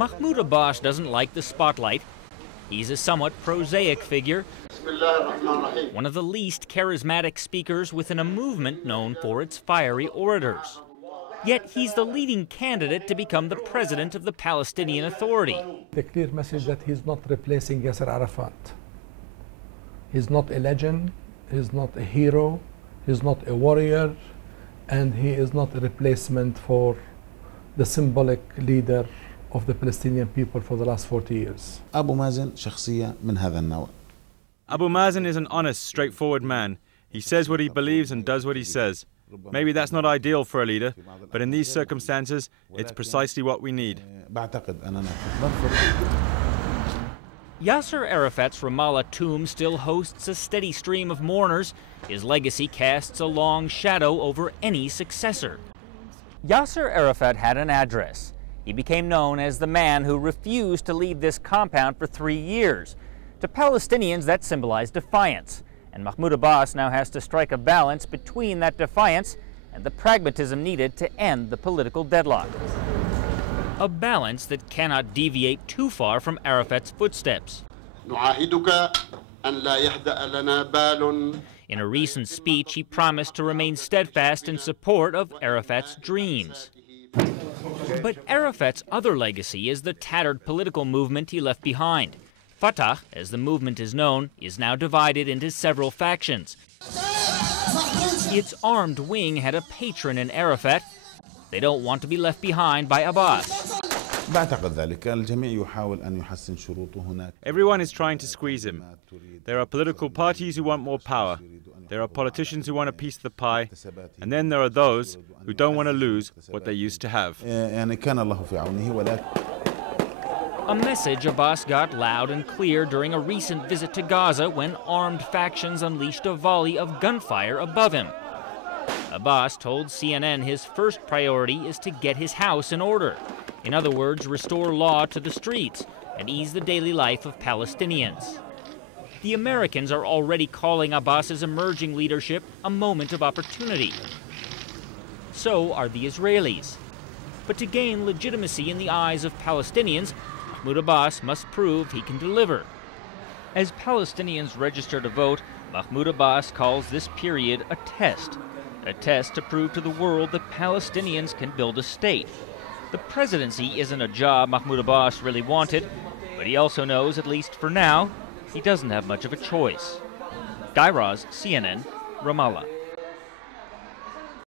Mahmoud Abbas doesn't like the spotlight. He's a somewhat prosaic figure, one of the least charismatic speakers within a movement known for its fiery orators. Yet he's the leading candidate to become the president of the Palestinian Authority. The clear message that he's not replacing Yasser Arafat. He's not a legend, he's not a hero, he's not a warrior, and he is not a replacement for the symbolic leader of the Palestinian people for the last 40 years. Abu Mazen شخصية من هذا النوع. Abu Mazen is an honest, straightforward man. He says what he believes and does what he says. Maybe that's not ideal for a leader, but in these circumstances, it's precisely what we need. Yasser Arafat's Ramallah tomb still hosts a steady stream of mourners. His legacy casts a long shadow over any successor. Yasser Arafat had an address. He became known as the man who refused to leave this compound for 3 years. To Palestinians, that symbolized defiance. And Mahmoud Abbas now has to strike a balance between that defiance and the pragmatism needed to end the political deadlock. A balance that cannot deviate too far from Arafat's footsteps. In a recent speech, he promised to remain steadfast in support of Arafat's dreams. But Arafat's other legacy is the tattered political movement he left behind. Fatah, as the movement is known, is now divided into several factions. Its armed wing had a patron in Arafat. They don't want to be left behind by Abbas. Everyone is trying to squeeze him. There are political parties who want more power. There are politicians who want a piece of the pie. And then there are those who don't want to lose what they used to have. A message Abbas got loud and clear during a recent visit to Gaza when armed factions unleashed a volley of gunfire above him. Abbas told CNN his first priority is to get his house in order. In other words, restore law to the streets and ease the daily life of Palestinians. The Americans are already calling Abbas's emerging leadership a moment of opportunity. So are the Israelis. But to gain legitimacy in the eyes of Palestinians, Mahmoud Abbas must prove he can deliver. As Palestinians register to vote, Mahmoud Abbas calls this period a test to prove to the world that Palestinians can build a state. The presidency isn't a job Mahmoud Abbas really wanted, but he also knows, at least for now, he doesn't have much of a choice. Guy Raz, CNN, Ramallah.